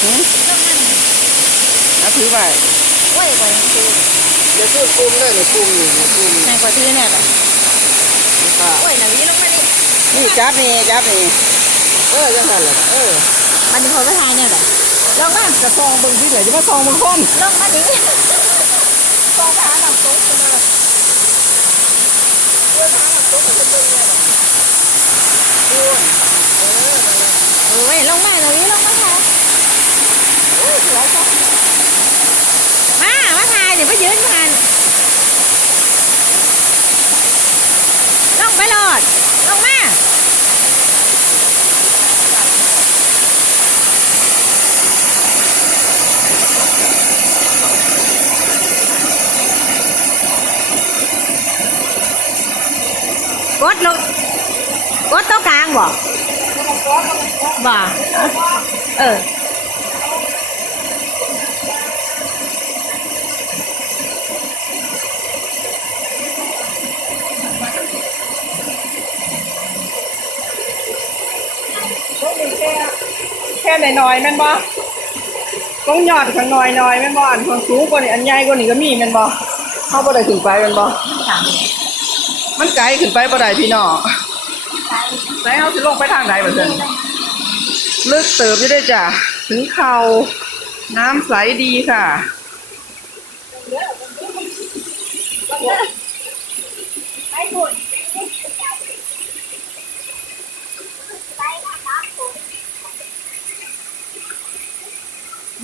หืมลงนั่นเอาถือไว้ไว้ก่อนคือเดี๋ยวคือกลุ่มเลยนี่กลุ่มนี่นี่กลุ่มนายกว่าถือแน่แบบนี่ค่ะไว้น่ะวิลงมาดินี่จับนี่จับนี่เออจังซั่นแหละเอออันนี้พอไปทายเนี่ยแบบลองมากระซองเบิ่งที่ไหนจะมาซองเบิ่งคนลงมาดิตอนหาดำตกขึ้นมาโอ้ยลงมาเลยลงมาค่ะมามาทายเดี๋ยวไปยืนกันลงไปโห ลดลงมากดลงกดโต๊ะกลางบ่บ่เออแค่หน่อยๆแม่นบ่ต้องยอดข้างหน่อยๆแม่นบ่อันข้างสูงกว่านี้อันใหญ่กว่านี้ก็มีแม่นบ่เฮาบ่ได้ขึ้นไปแม่นบ่มันไกลขึ้นไปบ่ได้พี่น้องแล้วเฮาสิลงไปทางใดบ่เพิ่นลึกเติบอยู่เด้จ้ะถึงเข่าน้ำใสดีค่ะ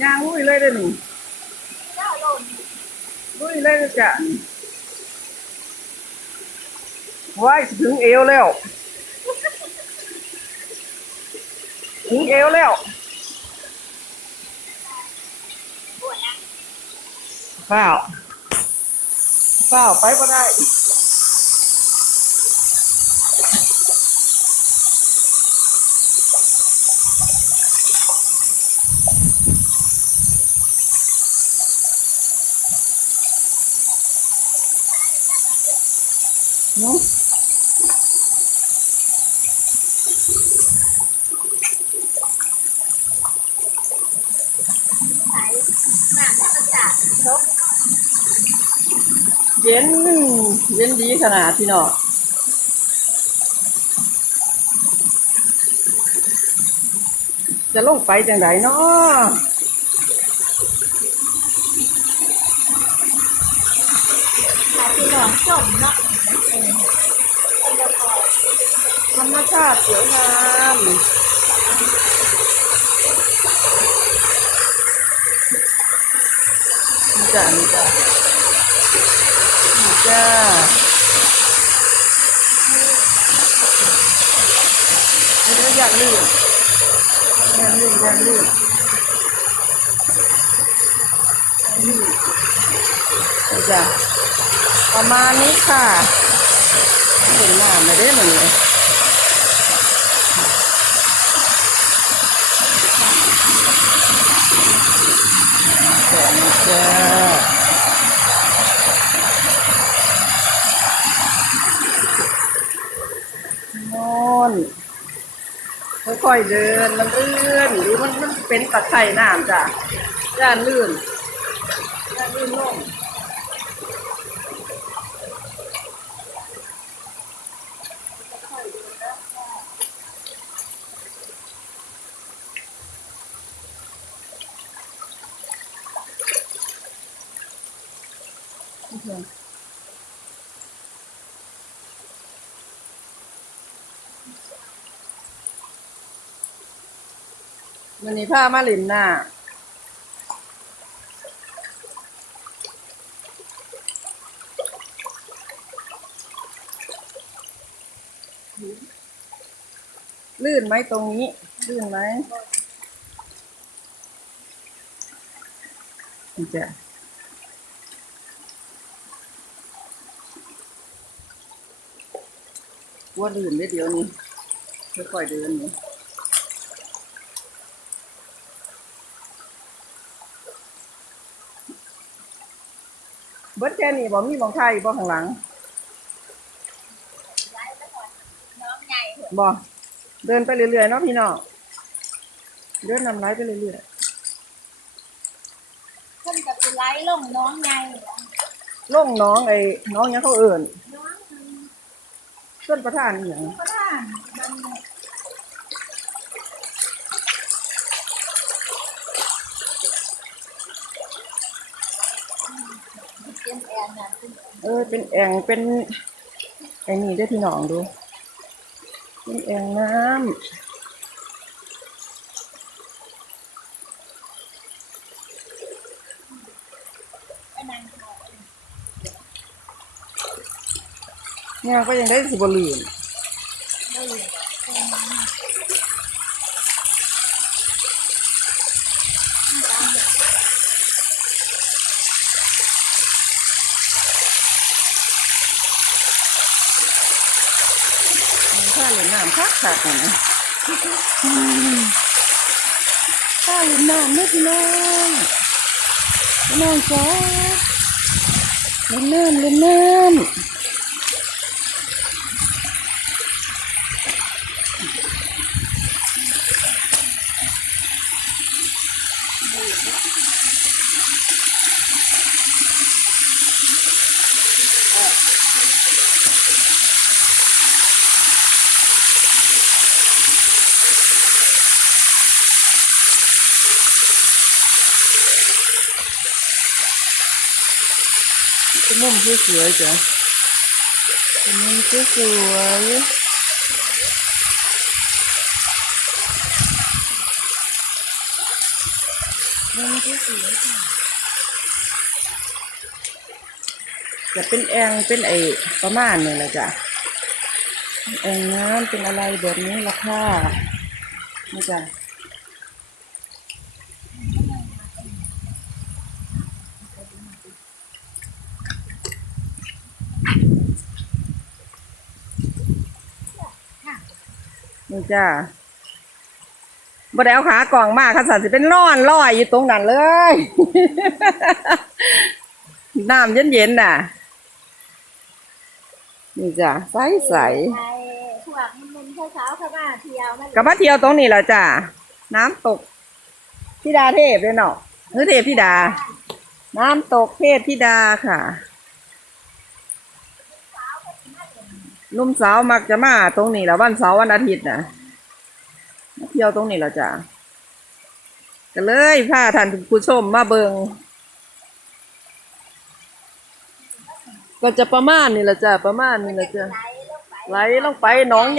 ย่างลุยเลยเด้อนี่ลุยเลยจ้ะว้ายถึงเอวแล้ว ถึงเอวแล้วเปล่าเปล่าไปก็ได้ นาะเย็นเย็นดีขนาดพี่น้องจะลงไปจังไดเนาะค่ะพี่น้องจมเนาะ ธ รมชาติสวยงามนี่จ้ะนี่จ้ะนี่จ้ะนี่ก็อยากลื่นอยากลื่นอยากลื่นนี่จ้ะประมาณนี้ค่ะเห็นงาไมเลยเด้อหนึ่งเลย จ้านี่จ้านอน ค่อยๆเดินมันเลื่อนหรือมันมันเป็นตะไคร่น้ำจ้ะย่านลื่นย่านลื่นลง มันนี้ผ้ามาหลินหน้าลื่นไหมตรงนี้ ลื่นไหมนี่จ้ะว่าลื่นได้เดี๋ยวนี้ค่อยๆเดินนี่ บิดแค่นี้บ่มีบางไทยบ่ข้างหลังน้องใหญ่เหรอบ่เดินไปเรื่อยๆเนาะพี่น้องเดินนำร้ายไปเรื่อยๆพิ่นก็สิไหลลงน้องใหญ่ล่องน้องไอ้น้องยังเขาเอิ่นเพื่อนประธานอหย่าง ก็ได้มัน เอเป็นเอเป็นแอ่งเป็นไอ้นี่ได้อพี่น้องดู เป็นแอ่งน้ำเนี่ยก็ยังได้สิบลืม บ่เหลือเป็น ข้าเล่นน้ำ คักคักนะอืข้าเล่นน้ำเด้อพี่น้องพี่น้องจ้าเล่นน้ำเล่นน้ำ เป็นมุมสวยๆจ้ะเป็นมุมสวยๆมุมสวยๆจ้ะจะเป็นแองเป็นไอประมาณนี้แหละจ้ะแองน้ำเป็นอะไรแบบนี้ราคานี่จ้ะ นี่จ้าบ่ได้เอาขากล่องมาคันสันสิเป็นร้อนลอยอยู่ตรงนั้นเลย น้ำเย็นๆน่ะ นี่จ้ะใสใสไอ้พวกมันเช้าๆเข้ามาเที่ยวมันๆกลับมาเที่ยวตรงนี้แหละจ้ะน้ำตกธิดาเทพเลยเนาะหรือเทพธิดา น้ำตกเทพธิดาค่ะ นุ่มสาวมักจะมาตรงนี้แหละวันเสาร์วันอาทิตย์น่ะเที่ยวตรงนี้แหละจ้ะก็เลยพาท่านผู้ชมมาเบิงก็จะประมาณนี้แหละจ้ะประมาณนี้แหละจ้ะไหลลงไปไหลลงไปหนอง